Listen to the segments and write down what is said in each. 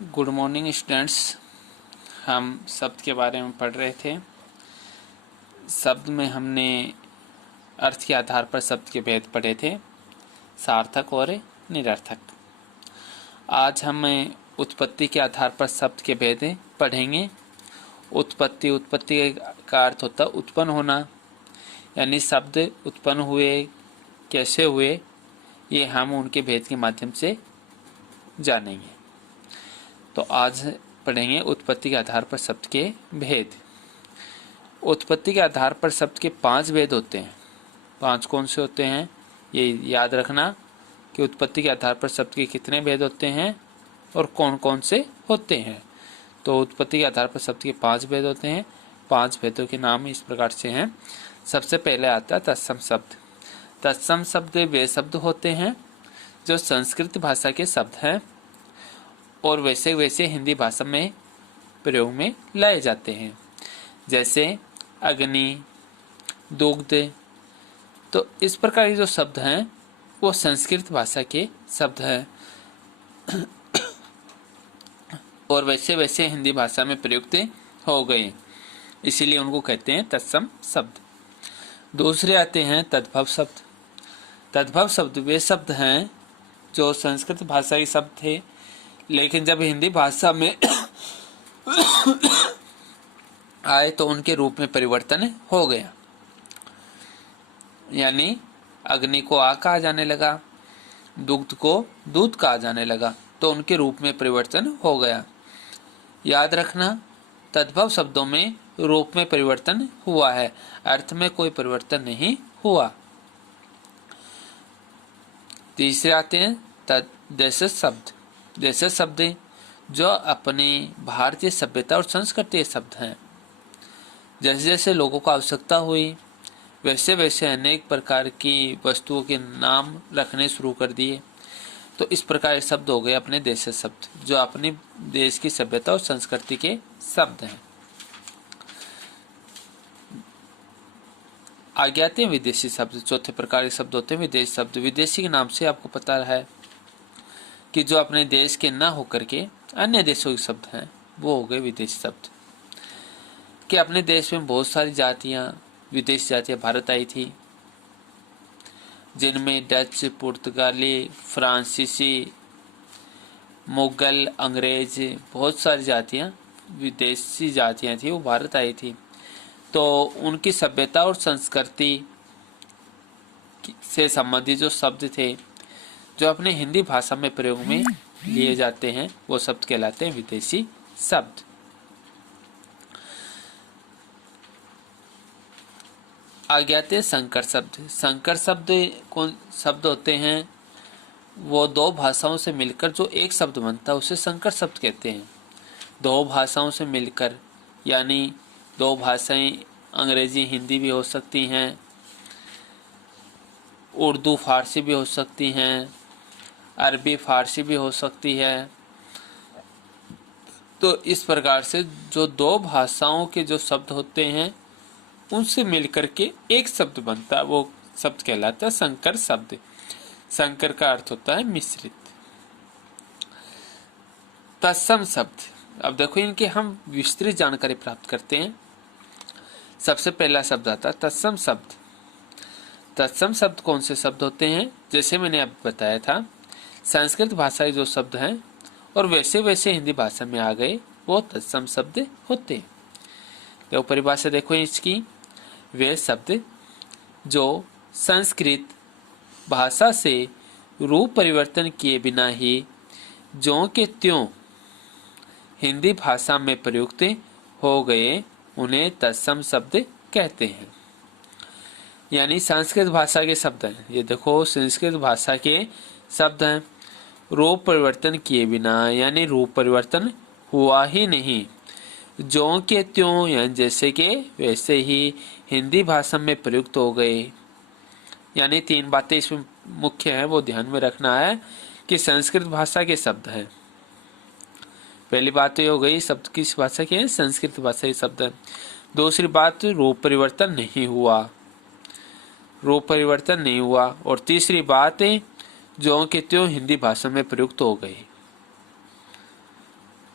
Good morning students. हम शब्द के बारे में पढ़ रहे थे। शब्द में हमने अर्थ के आधार पर शब्द के भेद पढ़े थे, सार्थक और निरर्थक। आज हम उत्पत्ति के आधार पर शब्द के भेद पढ़ेंगे। उत्पत्ति का अर्थ होता है उत्पन्न होना, यानी शब्द उत्पन्न हुए, कैसे हुए, ये हम उनके भेद के माध्यम से जानेंगे। तो आज पढ़ेंगे उत्पत्ति के आधार पर शब्द के भेद। उत्पत्ति के आधार पर शब्द के 5 भेद होते हैं। 5 कौन से होते हैं, ये याद रखना कि उत्पत्ति के आधार पर शब्द के कितने भेद होते हैं और कौन कौन से होते हैं। तो उत्पत्ति के आधार पर शब्द के 5 भेद होते हैं। 5 भेदों के नाम इस प्रकार से हैं। सबसे पहले आता है तत्सम शब्द। तत्सम शब्द वे शब्द होते हैं जो संस्कृत भाषा के शब्द हैं और वैसे वैसे हिंदी भाषा में प्रयोग में लाए जाते हैं, जैसे अग्नि, दुग्ध। तो इस प्रकार के जो शब्द हैं वो संस्कृत भाषा के शब्द हैं और वैसे वैसे हिंदी भाषा में प्रयुक्त हो गए, इसीलिए उनको कहते हैं तत्सम शब्द। दूसरे आते हैं तद्भव शब्द। तद्भव शब्द वे शब्द हैं जो संस्कृत भाषा के शब्द थे, लेकिन जब हिंदी भाषा में आए तो उनके रूप में परिवर्तन हो गया। यानी अग्नि को आग कहा जाने लगा, दुग्ध को दूध कहा जाने लगा, तो उनके रूप में परिवर्तन हो गया। याद रखना, तद्भव शब्दों में रूप में परिवर्तन हुआ है, अर्थ में कोई परिवर्तन नहीं हुआ। तीसरे आते हैं देश शब्द। देश शब्द जो अपनी भारतीय सभ्यता और संस्कृति के शब्द हैं। जैसे जैसे लोगों को आवश्यकता हुई वैसे वैसे अनेक प्रकार की वस्तुओं के नाम रखने शुरू कर दिए, तो इस प्रकार के शब्द हो गए अपने देश शब्द, जो अपने देश की सभ्यता और संस्कृति के शब्द हैं। आगे आते हैं विदेशी शब्द। चौथे प्रकार के शब्द होते हैं विदेशी शब्द। विदेशी के नाम से आपको पता है कि जो अपने देश के न होकर के अन्य देशों के शब्द हैं, वो हो गए विदेशी शब्द। कि अपने देश में बहुत सारी जातियां, विदेशी जातियां भारत आई थी, जिनमें डच, पुर्तगाली, फ्रांसीसी, मुगल, अंग्रेज, बहुत सारी जातियां विदेशी जातियां थी, वो भारत आई थी। तो उनकी सभ्यता और संस्कृति से संबंधित जो शब्द थे, जो अपने हिंदी भाषा में प्रयोग में लिए जाते हैं, वो शब्द कहलाते हैं विदेशी शब्द। आगे आते हैं संकर शब्द। संकर शब्द कौन शब्द होते हैं, वो 2 भाषाओं से मिलकर जो एक शब्द बनता है उसे संकर शब्द कहते हैं। 2 भाषाओं से मिलकर, यानी 2 भाषाएं अंग्रेजी हिंदी भी हो सकती हैं, उर्दू फारसी भी हो सकती हैं, अरबी फारसी भी हो सकती है। तो इस प्रकार से जो 2 भाषाओं के जो शब्द होते हैं उनसे मिलकर के एक शब्द बनता है, वो शब्द कहलाता है संकर शब्द। संकर का अर्थ होता है मिश्रित। तत्सम शब्द, अब देखो इनके हम विस्तृत जानकारी प्राप्त करते हैं। सबसे पहला शब्द आता है तत्सम शब्द। तत्सम शब्द कौन से शब्द होते हैं, जैसे मैंने अब बताया था, संस्कृत भाषा के जो शब्द हैं और वैसे वैसे हिंदी भाषा में आ गए, वो तत्सम शब्द होते हैं। तो परिभाषा देखो इसकी, वे शब्द जो संस्कृत भाषा से रूप परिवर्तन किए बिना ही ज्यों के त्यों हिंदी भाषा में प्रयुक्त हो गए, उन्हें तत्सम शब्द कहते हैं। यानी संस्कृत भाषा के शब्द हैं, ये देखो संस्कृत भाषा के शब्द हैं, रूप परिवर्तन किए बिना, यानी रूप परिवर्तन हुआ ही नहीं, ज्यों के त्यों यानी जैसे के वैसे ही हिंदी भाषा में प्रयुक्त हो गए। यानी 3 बातें इसमें मुख्य है, वो ध्यान में रखना है कि संस्कृत भाषा के शब्द हैं। पहली बात तो ये हो गई, शब्द किस भाषा के हैं, संस्कृत भाषा के शब्द हैं। दूसरी बात, रूप परिवर्तन नहीं हुआ, रूप परिवर्तन नहीं हुआ। और तीसरी बात, ज्यों के त्यों हिंदी भाषा में प्रयुक्त हो गए।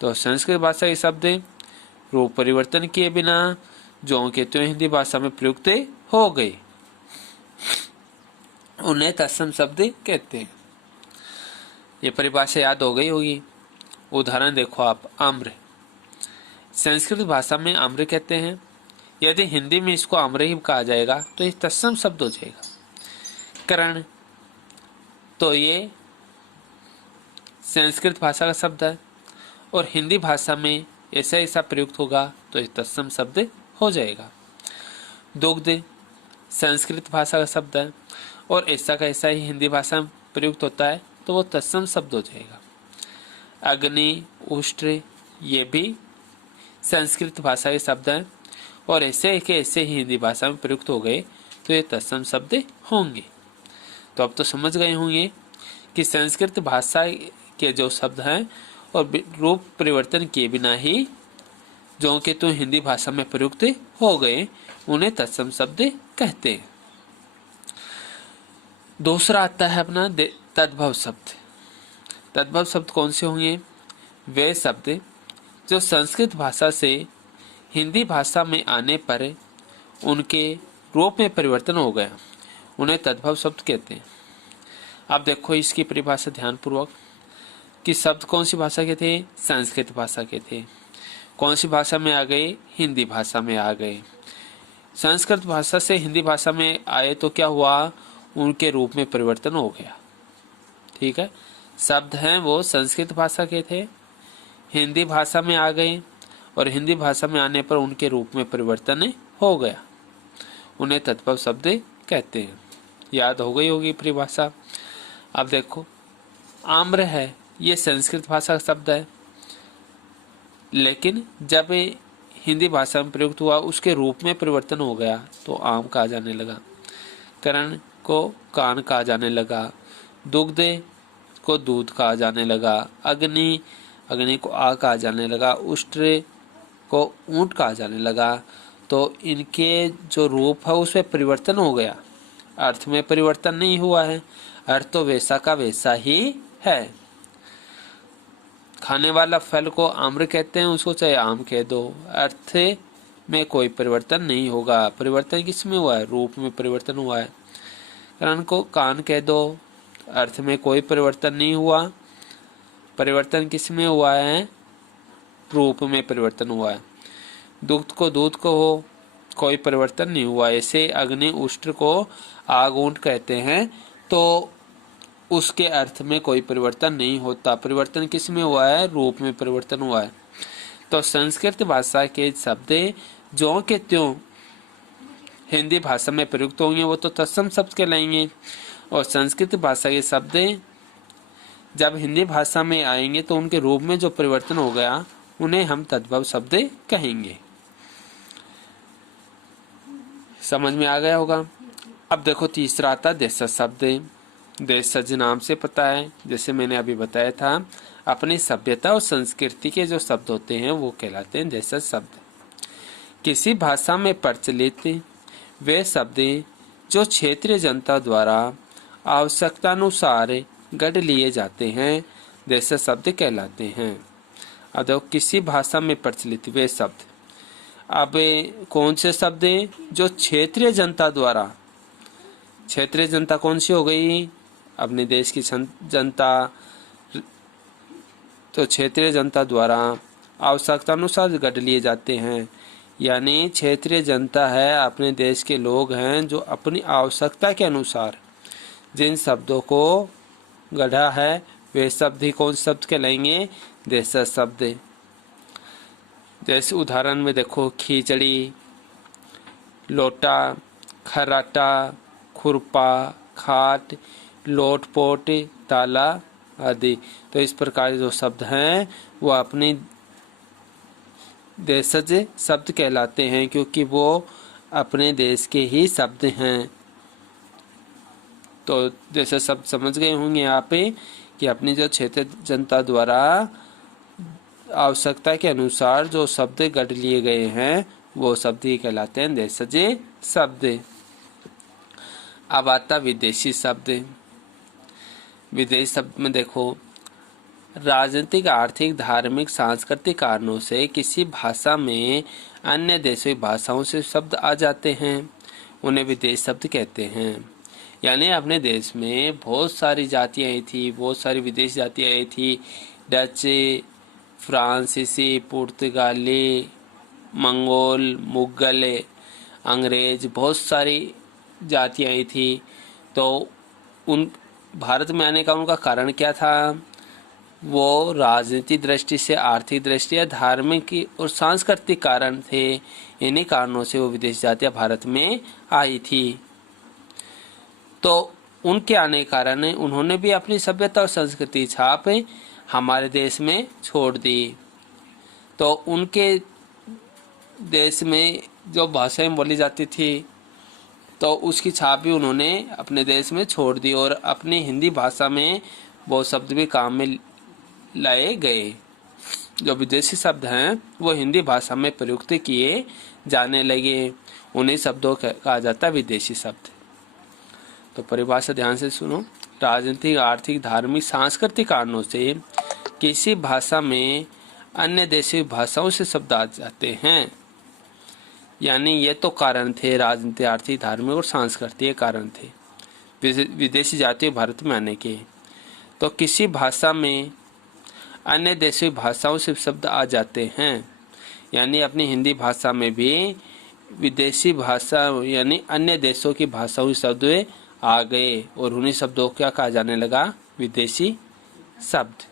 तो संस्कृत भाषा के शब्द रूप परिवर्तन किए बिना ज्यों के त्यों हिंदी भाषा में प्रयुक्त हो गए, उन्हें तत्सम शब्द कहते हैं। ये परिभाषा याद हो गई होगी। उदाहरण देखो आप, आम्र संस्कृत भाषा में आम्र कहते हैं, यदि हिंदी में इसको आम्र ही कहा जाएगा तो ये तत्सम शब्द हो जाएगा। करण, तो ये संस्कृत भाषा का शब्द है और हिंदी भाषा में ऐसा ऐसा प्रयुक्त होगा तो ये तत्सम शब्द हो जाएगा। दुग्ध संस्कृत भाषा का शब्द है और ऐसा का ऐसा ही हिंदी भाषा में प्रयुक्त होता है तो वो तत्सम शब्द हो जाएगा। अग्नि, उष्ट्र, ये भी संस्कृत भाषा के शब्द हैं और ऐसे के ऐसे ही हिंदी भाषा में प्रयुक्त हो गए तो ये तत्सम शब्द होंगे। तो अब तो समझ गए होंगे कि संस्कृत भाषा के जो शब्द हैं और रूप परिवर्तन किए बिना ही जो कि तो हिंदी भाषा में प्रयुक्त हो गए उन्हें तत्सम शब्द कहते हैं। दूसरा आता है अपना तद्भव शब्द। तद्भव शब्द कौन से होंगे? वे शब्द जो संस्कृत भाषा से हिंदी भाषा में आने पर उनके रूप में परिवर्तन हो गया, उन्हें तद्भव शब्द कहते हैं। अब देखो इसकी परिभाषा ध्यानपूर्वक कि शब्द कौन सी भाषा के थे? संस्कृत भाषा के थे। कौन सी भाषा में आ गए? हिंदी भाषा में आ गए। संस्कृत भाषा से हिंदी भाषा में आए तो क्या हुआ? उनके रूप में परिवर्तन हो गया। ठीक है, शब्द हैं वो संस्कृत भाषा के थे, हिंदी भाषा में आ गए और हिंदी भाषा में आने पर उनके रूप में परिवर्तन हो गया, उन्हें तद्भव शब्द कहते हैं। याद हो गई होगी परिभाषा। अब देखो, आम्र है, ये संस्कृत भाषा का शब्द है, लेकिन जब हिंदी भाषा में प्रयुक्त हुआ उसके रूप में परिवर्तन हो गया तो आम कहा जाने लगा। करण को कान कहा जाने लगा, दुग्ध को दूध कहा जाने लगा, अग्नि को आग कहा जाने लगा, उष्ट्र को ऊंट कहा जाने लगा। तो इनके जो रूप है उसमें परिवर्तन हो गया, अर्थ में परिवर्तन नहीं हुआ है, अर्थ तो वैसा का वैसा ही है। खाने वाला फल को आम्र कहते हैं, उसको चाहे आम कह दो, अर्थ में कोई परिवर्तन नहीं होगा। परिवर्तन किस में हुआ है? रूप में परिवर्तन हुआ है। करण को कान कह दो, अर्थ में कोई परिवर्तन नहीं हुआ, परिवर्तन किस में हुआ है? रूप में परिवर्तन हुआ है। दुग्ध को दूध को हो, कोई परिवर्तन नहीं हुआ। ऐसे अग्नि उष्ट्र को आग ऊंट कहते हैं तो उसके अर्थ में कोई परिवर्तन नहीं होता। परिवर्तन किस में हुआ है? रूप में परिवर्तन हुआ है। तो संस्कृत भाषा के शब्द ज्यों के त्यों हिंदी भाषा में प्रयुक्त होंगे वो तो तत्सम शब्द कहलाएंगे, और संस्कृत भाषा के शब्द जब हिंदी भाषा में आएंगे तो उनके रूप में जो परिवर्तन हो गया उन्हें हम तद्भव शब्द कहेंगे। समझ में आ गया होगा। अब देखो तीसरा आता देशज शब्द। देशज नाम से पता है, जैसे मैंने अभी बताया था, अपनी सभ्यता और संस्कृति के जो शब्द होते हैं वो कहलाते हैं देशज शब्द। किसी भाषा में प्रचलित वे शब्द जो क्षेत्रीय जनता द्वारा आवश्यकतानुसार गढ़ लिए जाते हैं देशज शब्द कहलाते हैं। अब देखो, किसी भाषा में प्रचलित वे शब्द, अब कौन से शब्द जो क्षेत्रीय जनता द्वारा, क्षेत्रीय जनता कौन सी हो गई? अपने देश की जनता, तो क्षेत्रीय जनता द्वारा आवश्यकता अनुसार गढ़ लिए जाते हैं। यानी क्षेत्रीय जनता है, अपने देश के लोग हैं जो अपनी आवश्यकता के अनुसार जिन शब्दों को गढ़ा है वे शब्द ही कौन शब्द कहलाएंगे? देशज शब्द। जैसे उदाहरण में देखो, खिचड़ी, लोटा, खराटा, खुरपा, खाट, लोटपोट, ताला आदि। तो इस प्रकार जो शब्द हैं वो अपने देशज शब्द कहलाते हैं क्योंकि वो अपने देश के ही शब्द हैं। तो जैसे शब्द समझ गए होंगे आप कि अपनी जो क्षेत्र जनता द्वारा आवश्यकता के अनुसार जो शब्द गढ़ लिए गए हैं वो शब्द ही कहलाते हैं देशज शब्द। अब आता विदेशी शब्द। विदेशी शब्द में देखो, राजनीतिक, आर्थिक, धार्मिक, सांस्कृतिक कारणों से किसी भाषा में अन्य देशों की भाषाओं से शब्द आ जाते हैं, उन्हें विदेश शब्द कहते हैं। यानी अपने देश में बहुत सारी जातियाँ आई थी, बहुत सारी विदेशी जातियाँ आई थी। डच, फ्रांसीसी, पुर्तगाली, मंगोल, मुगल, अंग्रेज, बहुत सारी जातियाँ आई थी। तो उन भारत में आने का उनका कारण क्या था? वो राजनीतिक दृष्टि से, आर्थिक दृष्टि या धार्मिक और सांस्कृतिक कारण थे। इन्हीं कारणों से वो विदेशी जातियाँ भारत में आई थी। तो उनके आने के कारण उन्होंने भी अपनी सभ्यता और संस्कृति छाप हमारे देश में छोड़ दी। तो उनके देश में जो भाषाएं बोली जाती थी तो उसकी छाप भी उन्होंने अपने देश में छोड़ दी और अपनी हिंदी भाषा में वो शब्द भी काम में लाए गए। जो विदेशी शब्द हैं वो हिंदी भाषा में प्रयुक्त किए जाने लगे, उन्हीं शब्दों का कहा जाता है विदेशी शब्द। तो परिभाषा ध्यान से सुनो। राजनीतिक, आर्थिक, धार्मिक, सांस्कृतिक कारणों से किसी भाषा में अन्य देशी भाषाओं से शब्द आ जाते हैं। यानी ये तो कारण थे, राजनीतिक, आर्थिक, धार्मिक और सांस्कृतिक कारण थे विदेशी जातियों भारत में आने के। तो किसी भाषा में अन्य देशी भाषाओं से शब्द आ जाते हैं, यानी अपनी हिंदी भाषा में भी विदेशी भाषा यानी अन्य देशों की भाषाओं के शब्द आ गए और उन्हीं शब्दों को क्या कहा जाने लगा? विदेशी शब्द।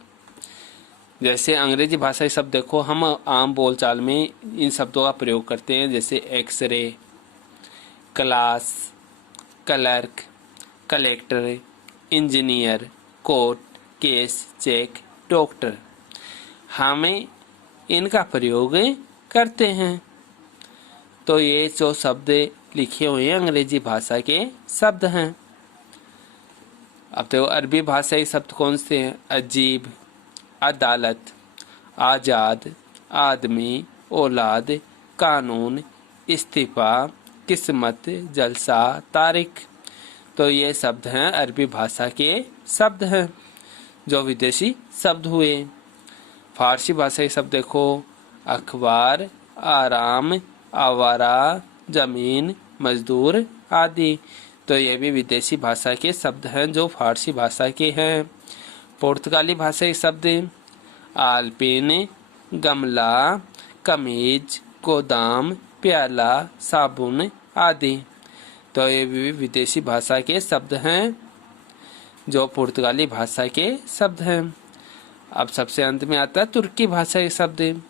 जैसे अंग्रेजी भाषा के शब्द देखो, हम आम बोलचाल में इन शब्दों का प्रयोग करते हैं, जैसे X-ray, class, clerk, collector, engineer, court, case, cheque, doctor. हमें इनका प्रयोग करते हैं। तो ये जो शब्द लिखे हुए हैं अंग्रेजी भाषा के शब्द हैं। अब तो अरबी भाषा के शब्द कौन से हैं? अजीब, अदालत, आज़ाद, आदमी, औलाद, कानून, इस्तीफा, किस्मत, जलसा, तारीख। तो ये शब्द हैं अरबी भाषा के शब्द हैं जो विदेशी शब्द हुए। फारसी भाषा के शब्द देखो, अखबार, आराम, आवारा, जमीन, मजदूर आदि। तो ये भी विदेशी भाषा के शब्द हैं जो फारसी भाषा के हैं। पुर्तगाली भाषा के शब्द आलपिन, गमला, कमीज, गोदाम, प्याला, साबुन आदि। तो ये भी विदेशी भाषा के शब्द हैं जो पुर्तगाली भाषा के शब्द हैं। अब सबसे अंत में आता है तुर्की भाषा के शब्द।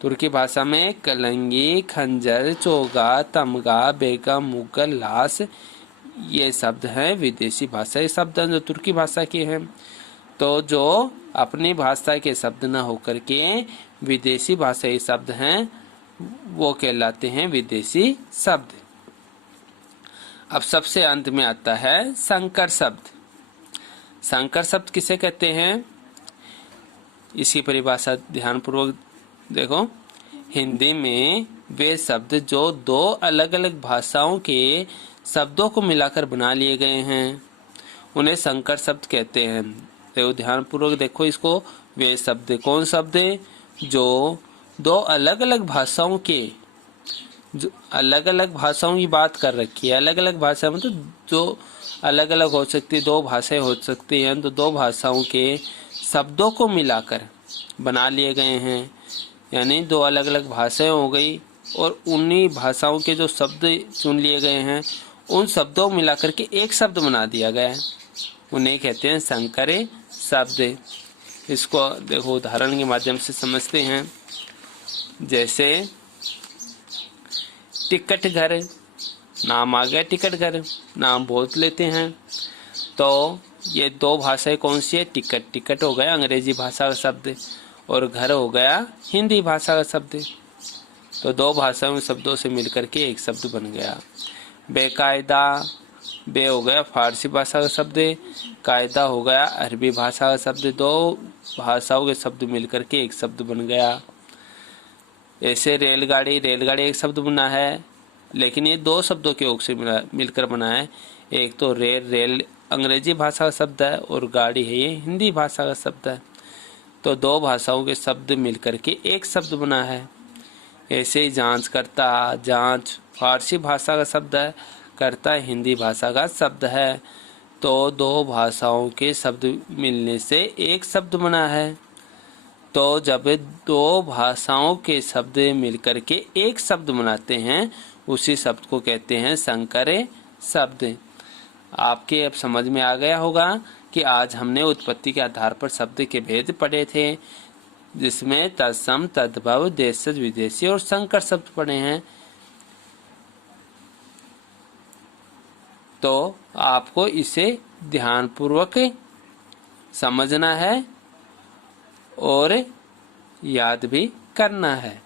तुर्की भाषा में कलंगी, खंजर, चोगा, तमगा, बेगम, मुगल, लाश, ये शब्द हैं विदेशी भाषा के शब्द हैं जो तुर्की भाषा के हैं। तो जो अपनी भाषा के शब्द न होकर के विदेशी भाषा के शब्द हैं वो कहलाते हैं विदेशी शब्द। अब सबसे अंत में आता है संकर शब्द। संकर शब्द किसे कहते हैं? इसकी परिभाषा ध्यानपूर्वक देखो। हिंदी में वे शब्द जो दो अलग अलग भाषाओं के शब्दों को मिलाकर बना लिए गए हैं उन्हें संकर शब्द कहते हैं। तो ध्यानपूर्वक देखो इसको। वे शब्द कौन शब्द है? जो दो अलग अलग भाषाओं के, जो अलग अलग भाषाओं की बात कर रखी है। अलग अलग भाषा मतलब जो अलग अलग हो सकती है, दो भाषाएं हो सकती हैं, तो दो भाषाओं के शब्दों को मिलाकर बना लिए गए हैं। यानी दो अलग अलग भाषाएं हो गई और उन्हीं भाषाओं के जो शब्द चुन लिए गए हैं उन शब्दों को मिलाकर के एक शब्द बना दिया गया है, उन्हें कहते हैं संकर शब्द। इसको देखो उदाहरण के माध्यम से समझते हैं। जैसे टिकट घर, नाम आ गया टिकट घर, नाम बोल लेते हैं। तो ये दो भाषाएं कौन सी है? टिकट, टिकट हो गया अंग्रेजी भाषा का शब्द और घर हो गया हिंदी भाषा का शब्द। तो दो भाषाओं के शब्दों से मिलकर के एक शब्द बन गया। बेकायदा, बे हो गया फारसी भाषा का शब्द, कायदा हो गया अरबी भाषा का शब्द। दो भाषाओं के शब्द मिलकर के एक शब्द बन गया। ऐसे रेलगाड़ी, रेलगाड़ी एक शब्द बना है लेकिन ये दो शब्दों के योग से मिलकर बना है। एक तो रेल, रेल अंग्रेजी भाषा का शब्द है और गाड़ी है ये हिंदी भाषा का शब्द है। तो दो भाषाओं के शब्द मिलकर के एक शब्द बना है। ऐसे ही जांच करता, जांच फारसी भाषा का शब्द है, करता हिंदी भाषा का शब्द है। तो दो भाषाओं के शब्द मिलने से एक शब्द बना है। तो जब दो भाषाओं के शब्द मिलकर के एक शब्द बनाते हैं, उसी शब्द को कहते हैं संकर शब्द। आपके अब समझ में आ गया होगा कि आज हमने उत्पत्ति के आधार पर शब्द के भेद पढ़े थे, जिसमें तत्सम, तद्भव, देशज, विदेशी और संकर शब्द पढ़े हैं। तो आपको इसे ध्यानपूर्वक समझना है और याद भी करना है।